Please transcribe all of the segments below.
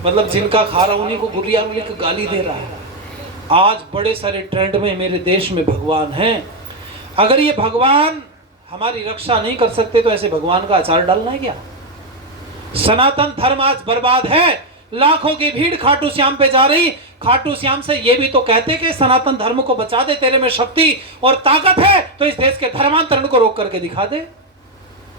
मतलब जिनका खा रहा उन्हीं को गुरिया उंगली की गाली दे रहा है। आज बड़े सारे ट्रेंड में मेरे देश में भगवान हैं। अगर ये भगवान हमारी रक्षा नहीं कर सकते तो ऐसे भगवान का अचार डालना है क्या? सनातन धर्म आज बर्बाद है। लाखों की भीड़ खाटू श्याम पे जा रही। खाटू श्याम से ये भी तो कहते कि सनातन धर्म को बचा दे, तेरे में शक्ति और ताकत है तो इस देश के धर्मांतरण को रोक करके दिखा दे।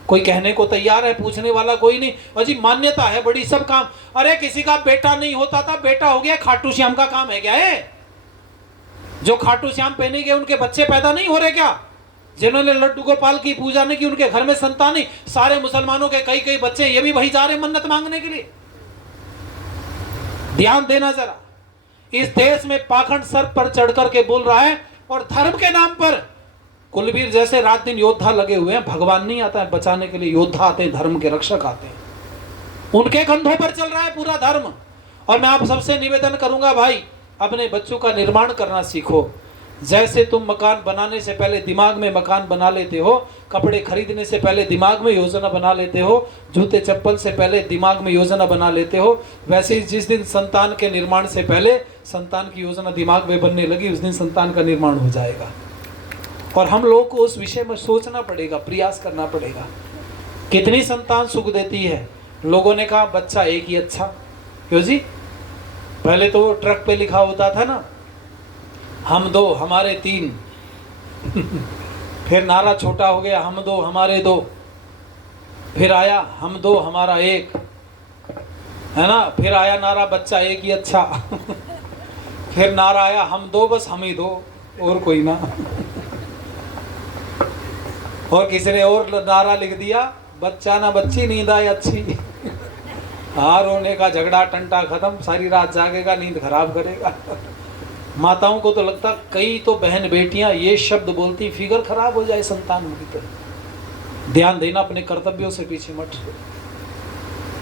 कोई कहने को तैयार है, पूछने वाला कोई नहीं। और जी मान्यता है बड़ी, सब काम। अरे किसी का बेटा नहीं होता था, बेटा हो गया, खाटू श्याम का काम है क्या है? जो खाटू श्याम पहने गए उनके बच्चे पैदा नहीं हो रहे क्या? जिन्होंने लड्डू गोपाल की पूजा नहीं की उनके घर में संतान नहीं। सारे मुसलमानों के कई कई बच्चे ये भी वही जा रहे मन्नत मांगने के लिए। ध्यान देना जरा, इस देश में पाखंड सर पर चढ़ करके बोल रहा है और धर्म के नाम पर कुलवीर जैसे रात दिन योद्धा लगे हुए हैं। भगवान नहीं आता है बचाने के लिए, योद्धा आते हैं, धर्म के रक्षक आते हैं। उनके कंधों पर चल रहा है पूरा धर्म। और मैं आप सबसे निवेदन करूंगा भाई, अपने बच्चों का निर्माण करना सीखो। जैसे तुम मकान बनाने से पहले दिमाग में मकान बना लेते हो, कपड़े खरीदने से पहले दिमाग में योजना बना लेते हो, जूते चप्पल से पहले दिमाग में योजना बना लेते हो, वैसे ही जिस दिन संतान के निर्माण से पहले संतान की योजना दिमाग में बनने लगी उस दिन संतान का निर्माण हो जाएगा। और हम लोगों को उस विषय में सोचना पड़ेगा, प्रयास करना पड़ेगा। कितनी संतान सुख देती है? लोगों ने कहा बच्चा एक ही अच्छा। क्यों जी? पहले तो वो ट्रक पे लिखा होता था ना, हम दो हमारे तीन। फिर नारा छोटा हो गया, हम दो हमारे दो। फिर आया हम दो हमारा एक, है ना? फिर आया नारा बच्चा एक ही अच्छा। फिर नारा आया हम दो बस हम ही दो और कोई ना। और किसी ने और नारा लिख दिया, बच्चा ना बच्ची नींद आए अच्छी। हाँ, रोने का झगड़ा टंटा खत्म, सारी रात जागेगा, नींद खराब करेगा। माताओं को तो लगता कई तो बहन बेटियां ये शब्द बोलती फिगर खराब हो जाए संतान की तरह। ध्यान देना, अपने कर्तव्यों से पीछे मत,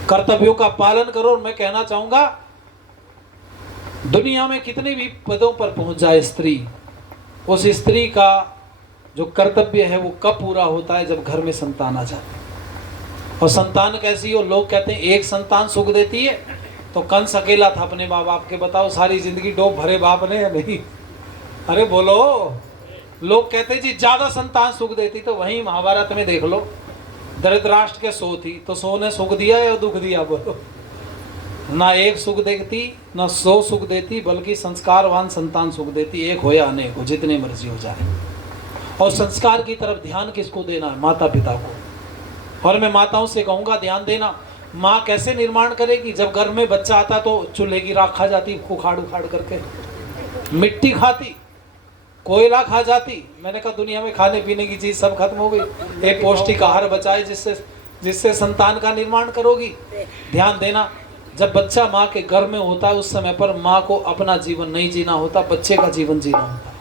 कर्तव्यों का पालन करो। और मैं कहना चाहूंगा दुनिया में कितने भी पदों पर पहुंच जाए स्त्री, उस स्त्री का जो कर्तव्य है वो कब पूरा होता है? जब घर में संतान आ जाती है। और संतान कैसी हो? लोग कहते हैं एक संतान सुख देती है, तो कंस अकेला था अपने माँ बाप के। बताओ सारी जिंदगी डोब भरे बाप ने या नहीं? अरे बोलो। लोग कहते हैं जी ज्यादा संतान सुख देती, तो वहीं महाभारत में देख लो, धृतराष्ट्र के 100 थी, तो 100 ने सुख दिया या दुख दिया? बोलो। ना एक सुख देती ना 100 सुख देती, बल्कि संस्कारवान संतान सुख देती। एक हो या अनेक हो, जितने मर्जी हो जाए। और संस्कार की तरफ ध्यान किसको देना है? माता पिता को। और मैं माताओं से कहूंगा ध्यान देना। माँ कैसे निर्माण करेगी? जब घर में बच्चा आता तो चूल्हे की राख खा जाती, उखाड़ उखाड़ करके, मिट्टी खाती, कोयला खा जाती। मैंने कहा दुनिया में खाने पीने की चीज सब खत्म हो गई। एक पौष्टिक आहार बचाए जिससे संतान का निर्माण करोगी। ध्यान देना, जब बच्चा माँ के गर्भ में होता है उस समय पर माँ को अपना जीवन नहीं जीना होता, बच्चे का जीवन जीना होता है।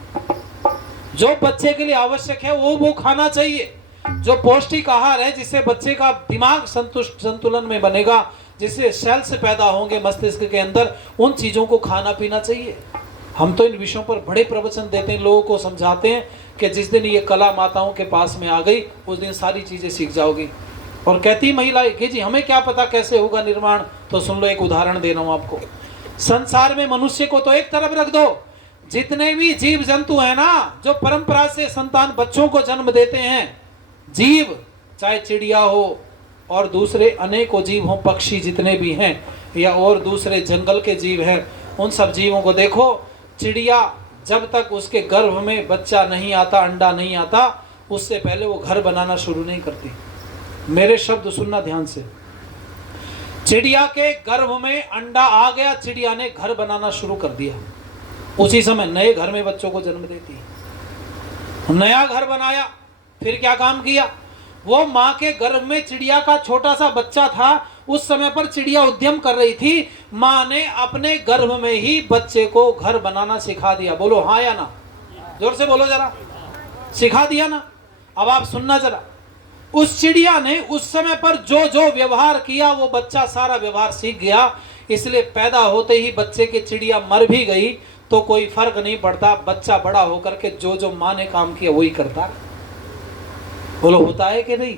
जो बच्चे के लिए आवश्यक है वो खाना चाहिए। जो पौष्टिक आहार है जिससे बच्चे का दिमाग संतुलन में बनेगा, जिससे सेल्स पैदा होंगे मस्तिष्क के अंदर, उन चीजों को खाना पीना चाहिए। हम तो इन विषयों पर बड़े प्रवचन देते हैं, लोगों को समझाते हैं कि जिस दिन ये कला माताओं के पास में आ गई उस दिन सारी चीजें सीख जाओगी। और कहती महिला कि जी हमें क्या पता कैसे होगा निर्माण, तो सुन लो, एक उदाहरण दे रहा हूं आपको। संसार में मनुष्य को तो एक तरफ रख दो, जितने भी जीव जंतु हैं ना, जो परंपरा से संतान बच्चों को जन्म देते हैं, जीव, चाहे चिड़िया हो और दूसरे अनेकों जीव हो, पक्षी जितने भी हैं या और दूसरे जंगल के जीव हैं, उन सब जीवों को देखो। चिड़िया जब तक उसके गर्भ में बच्चा नहीं आता, अंडा नहीं आता, उससे पहले वो घर बनाना शुरू नहीं करती। मेरे शब्द सुनना ध्यान से। चिड़िया के गर्भ में अंडा आ गया, चिड़िया ने घर बनाना शुरू कर दिया। उसी समय नए घर में बच्चों को जन्म देती है। नया घर बनाया, फिर क्या काम किया? वो माँ के गर्भ में चिड़िया का छोटा सा बच्चा था। उस समय पर चिड़िया उद्यम कर रही थी, माँ ने अपने गर्भ में ही बच्चे को घर बनाना सिखा दिया। बोलो हाँ या ना? जोर से बोलो जरा। सिखा दिया ना? अब आप सुनना जरा। उस चिड़िया ने उस समय पर जो जो व्यवहार किया वो बच्चा सारा व्यवहार सीख गया। इसलिए पैदा होते ही बच्चे की चिड़िया मर भी गई तो कोई फर्क नहीं पड़ता, बच्चा बड़ा होकर के जो जो माँ ने काम किया वही करता। बोलो होता है कि नहीं?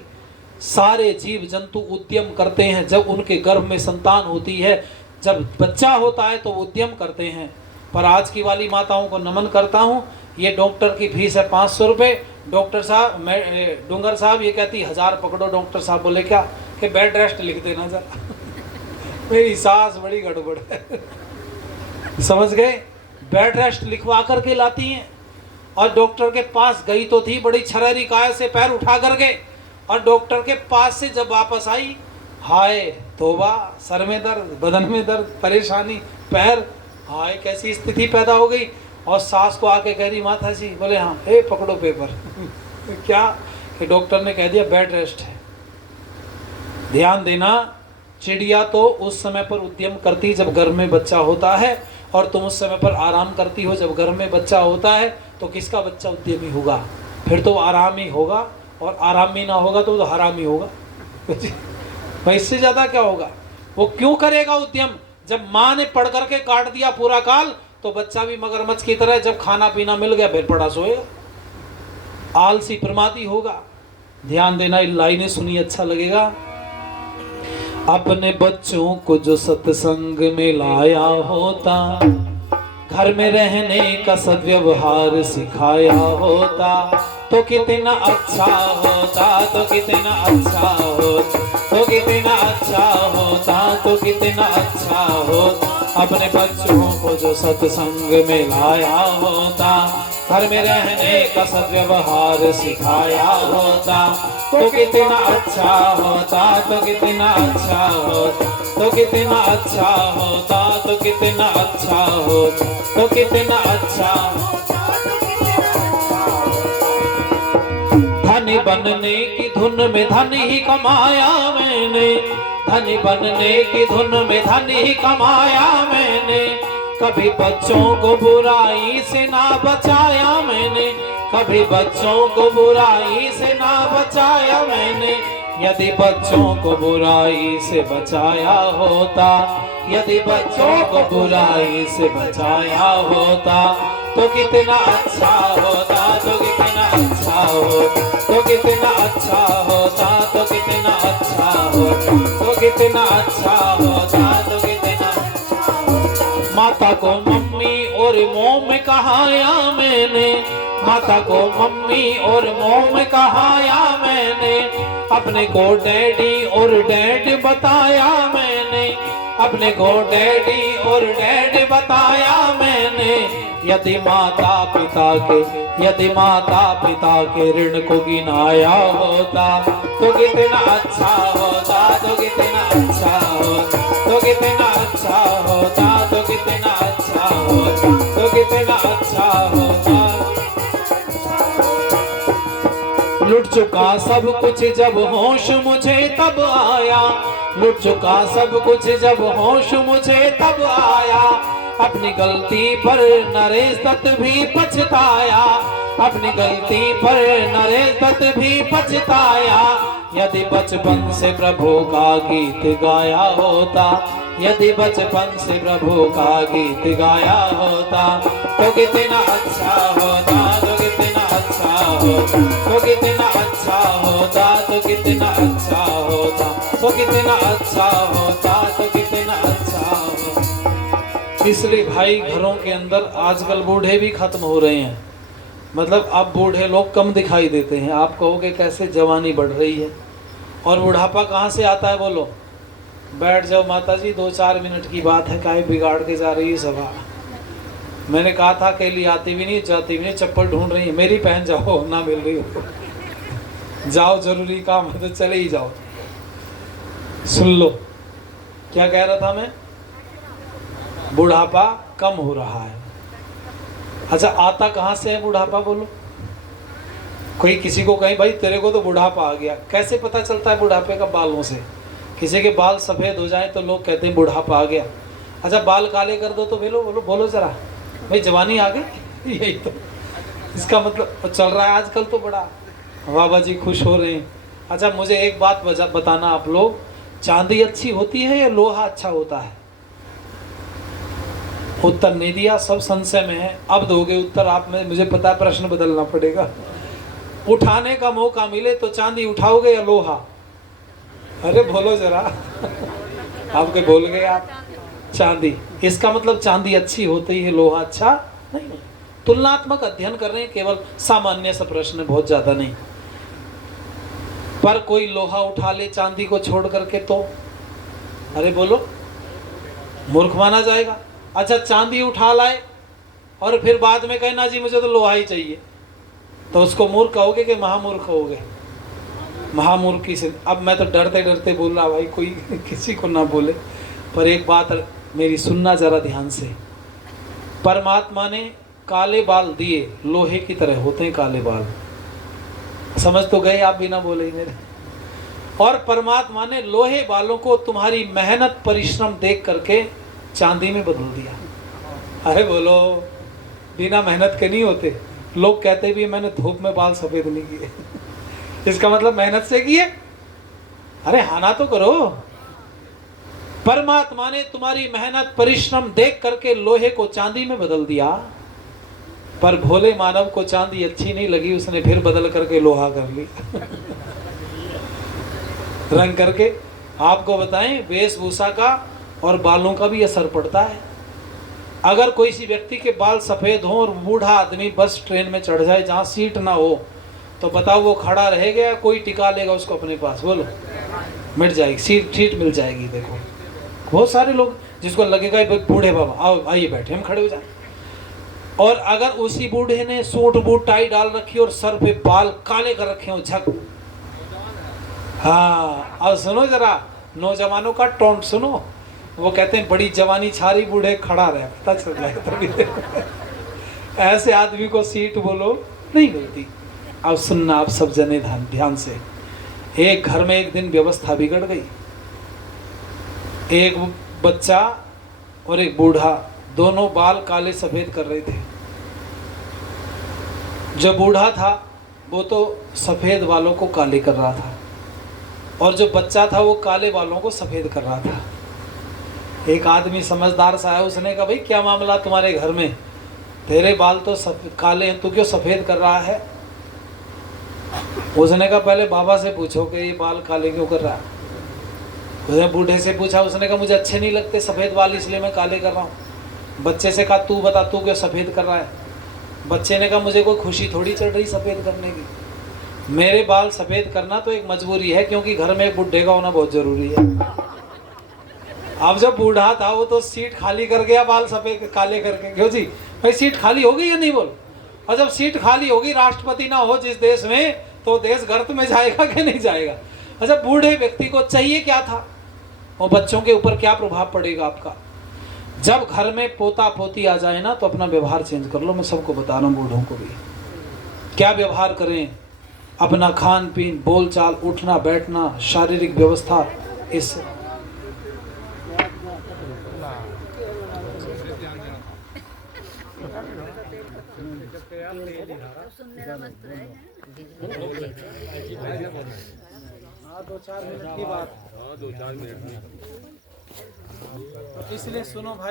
सारे जीव जंतु उद्यम करते हैं, जब उनके गर्भ में संतान होती है जब बच्चा होता है तो उद्यम करते हैं। पर आज की वाली माताओं को नमन करता हूँ। ये डॉक्टर की फीस है 500 रुपये। डॉक्टर साहब, मैं डूंगर साहब, ये कहती 1000 पकड़ो। डॉक्टर साहब बोले क्या कि बेड रेस्ट लिख देना जरा। मेरी सास बड़ी गड़बड़ है, समझ गए। बेड रेस्ट लिखवा करके लाती हैं। और डॉक्टर के पास गई तो थी बड़ी छरहरी काय से, पैर उठा करके, और डॉक्टर के पास से जब वापस आई, हाय तोबा, सर में दर्द, बदन में दर्द, परेशानी, पैर, हाय कैसी स्थिति पैदा हो गई। और सास को आके कह रही माता जी, बोले हाँ, ए पकड़ो पेपर। क्या कि डॉक्टर ने कह दिया बेड रेस्ट है। ध्यान देना, चिड़िया तो उस समय पर उद्यम करती जब घर में बच्चा होता है, और तुम उस समय पर आराम करती हो जब घर में बच्चा होता है। तो किसका बच्चा उद्यमी होगा? फिर तो आराम ही होगा, और आराम ही ना होगा तो हराम ही होगा। भाई इससे ज़्यादा क्या होगा? वो क्यों करेगा उद्यम? जब माँ ने पढ़ करके काट दिया पूरा काल, तो बच्चा भी मगरमच्छ की तरह जब खाना पीना मिल गया फिर पड़ा सोएगा, आलसी प्रमादी होगा। ध्यान देना, इन लाइनें सुनी अच्छा लगेगा। अपने बच्चों को जो सत्संग में लाया होता, घर में रहने का सद्व्यवहार सिखाया होता, तो कितना अच्छा होता, तो कितना अच्छा होता, तो कितना अच्छा होता, तो कितना अच्छा होता। अपने बच्चों को जो सत्संग में लाया होता, घर में रहने का सद्व्यवहार सिखाया होता, तो कितना अच्छा होता, तो कितना अच्छा होता, तो कितना अच्छा होता, तो कितना अच्छा होता, तो कितना अच्छा। धनी बनने की धुन में धन ही कमाया मैंने, धनी बनने की धुन में धन ही कमाया मैंने। कभी बच्चों को बुराई से ना बचाया मैंने, कभी बच्चों को बुराई से ना बचाया मैंने। यदि बच्चों को बुराई से बचाया होता, यदि बच्चों को बुराई से बचाया होता, तो कितना अच्छा होता, तो कितना अच्छा होता, तो कितना अच्छा होता, तो कितना अच्छा होता, तो कितना अच्छा होता, तो कितना। माता को मम्मी और मोम कहाया मैंने, माता को मम्मी और मोम कहाया मैंने। अपने को डैडी और डैड बताया मैंने, अपने को डैडी और डैड बताया मैंने। यदि माता पिता के, यदि माता पिता के ऋण को गिनाया होता, तो कितना अच्छा होता, तो कितना अच्छा होता, तो कितना अच्छा होता, तो कितना अच्छा होता, तो कितना अच्छा होता। लुट चुका सब कुछ जब होश मुझे तब आया, लुट चुका सब कुछ जब होश मुझे तब आया। अपनी गलती पर नरेश दत्त भी पछताया, अपनी गलती पर नरेश दत्त भी पछताया। यदि बचपन से प्रभु का गीत गाया होता, यदि बचपन से प्रभु का गीत गाया होता, तो कितना अच्छा होता, तो कितना अच्छा होता, तो कितना अच्छा होता, तो कितना अच्छा होता, तो कितना अच्छा होता, तो कितना अच्छा होता। इसलिए भाई घरों के अंदर आजकल बूढ़े भी खत्म हो रहे हैं। मतलब अब बूढ़े लोग कम दिखाई देते हैं। आप कहोगे कैसे जवानी बढ़ रही है, और बुढ़ापा कहाँ से आता है बोलो? बैठ जाओ माता जी, 2-4 मिनट की बात है, काहे बिगाड़ के जा रही है सभा। मैंने कहा था अकेली आती भी नहीं, जाती भी नहीं, चप्पल ढूंढ रही है, मेरी पहन जाओ, ना मिल रही हो जाओ, जरूरी काम है तो चले ही जाओ। सुन लो क्या कह रहा था मैं, बुढ़ापा कम हो रहा है। अच्छा आता कहाँ से है बुढ़ापा बोलो? कोई किसी को कहीं भाई तेरे को तो बुढ़ापा आ गया, कैसे पता चलता है बुढ़ापे का? बालों से। किसी के बाल सफ़ेद हो जाए तो लोग कहते हैं बुढ़ापा आ गया। अच्छा बाल काले कर दो तो बोलो बोलो बोलो जरा भाई जवानी आ गई। यही तो इसका मतलब चल रहा है आजकल तो बड़ा। बाबा जी खुश हो रहे हैं। अच्छा मुझे एक बात बताना आप लोग, चांदी अच्छी होती है या लोहा अच्छा होता है? उत्तर नहीं दिया, सब संशय में है। अब दोगे उत्तर आप में, मुझे पता है प्रश्न बदलना पड़ेगा। उठाने का मौका मिले तो चांदी उठाओगे या लोहा? अरे बोलो जरा आपके बोल गए आप। चांदी। इसका मतलब चांदी अच्छी होती है, लोहा अच्छा नहीं। तुलनात्मक अध्ययन कर रहे हैं, केवल सामान्य सा प्रश्न, बहुत ज्यादा नहीं। पर कोई लोहा उठा ले चांदी को छोड़ करके तो अरे बोलो, मूर्ख माना जाएगा। अच्छा, चांदी उठा लाए और फिर बाद में कहे ना जी मुझे तो लोहा ही चाहिए, तो उसको मूर्ख कहोगे कि महामूर्ख कहोगे? महामूर्खी से। अब मैं तो डरते डरते बोल रहा भाई, कोई किसी को ना बोले, पर एक बात मेरी सुनना जरा ध्यान से। परमात्मा ने काले बाल दिए, लोहे की तरह होते हैं काले बाल, समझ तो गए आप बिना बोले ही मेरे। और परमात्मा ने लोहे बालों को तुम्हारी मेहनत परिश्रम देख करके चांदी में बदल दिया। अरे बोलो, बिना मेहनत के नहीं होते। लोग कहते भी मैंने धूप में बाल सफेद नहीं किए इसका मतलब मेहनत से किए। अरे हाना तो करो। परमात्मा ने तुम्हारी मेहनत परिश्रम देख करके लोहे को चांदी में बदल दिया, पर भोले मानव को चांदी अच्छी नहीं लगी, उसने फिर बदल करके लोहा कर ली रंग करके। आपको बताएं, वेशभूषा का और बालों का भी असर पड़ता है। अगर कोई सी व्यक्ति के बाल सफेद हों और बूढ़ा आदमी बस ट्रेन में चढ़ जाए जहाँ सीट ना हो, तो बताओ वो खड़ा रहेगा या कोई टिका लेगा उसको अपने पास? बोलो, मिट जाएगी सीट मिल जाएगी। देखो बहुत सारे लोग जिसको लगेगा बूढ़े बाबा आओ आइए बैठे, हम खड़े हो जाए। और अगर उसी बूढ़े ने सूट बूट टाई डाल रखी और सर पे बाल काले कर रखे हो झक, हाँ अब सुनो जरा, नौजवानों का टोंट सुनो। वो कहते हैं बड़ी जवानी छारी, बूढ़े खड़ा रहे, पता चल जाए तभी ऐसे आदमी को सीट बोलो नहीं मिलती। अब सुनना आप सब जने ध्यान से। एक घर में एक दिन व्यवस्था बिगड़ गई। एक बच्चा और एक बूढ़ा, दोनों बाल काले सफेद कर रहे थे। जो बूढ़ा था वो तो सफेद बालों को काले कर रहा था, और जो बच्चा था वो काले बालों को सफेद कर रहा था। एक आदमी समझदार सा है, उसने कहा भाई क्या मामला तुम्हारे घर में, तेरे बाल तो काले हैं, तू क्यों सफेद कर रहा है? उसने कहा पहले बाबा से पूछो कि ये बाल काले क्यों कर रहा है। उसने बूढ़े से पूछा, उसने कहा मुझे अच्छे नहीं लगते सफेद बाल, इसलिए मैं काले कर रहा हूँ। बच्चे से कहा तू बता तू क्यों सफेद कर रहा है? बच्चे ने कहा मुझे कोई खुशी थोड़ी चढ़ रही सफेद करने की, मेरे बाल सफेद करना तो एक मजबूरी है, क्योंकि घर में एक बुढ़े का होना बहुत जरूरी है। अब जब बूढ़ा था वो तो सीट खाली कर गया बाल सफेद काले करके, क्यों जी भाई सीट खाली होगी या नहीं बोल? और जब सीट खाली होगी, राष्ट्रपति ना हो जिस देश में, तो देश गर्त में जाएगा कि नहीं जाएगा? अच्छा, बूढ़े व्यक्ति को चाहिए क्या था, और बच्चों के ऊपर क्या प्रभाव पड़ेगा आपका? जब घर में पोता पोती आ जाए ना, तो अपना व्यवहार चेंज कर लो। मैं सबको बता रहा हूँ, बूढ़ों को भी क्या व्यवहार करें, अपना खान पीन, बोलचाल, उठना बैठना, शारीरिक व्यवस्था, इस दो चार मिनट की बात, इसलिए सुनो भाई।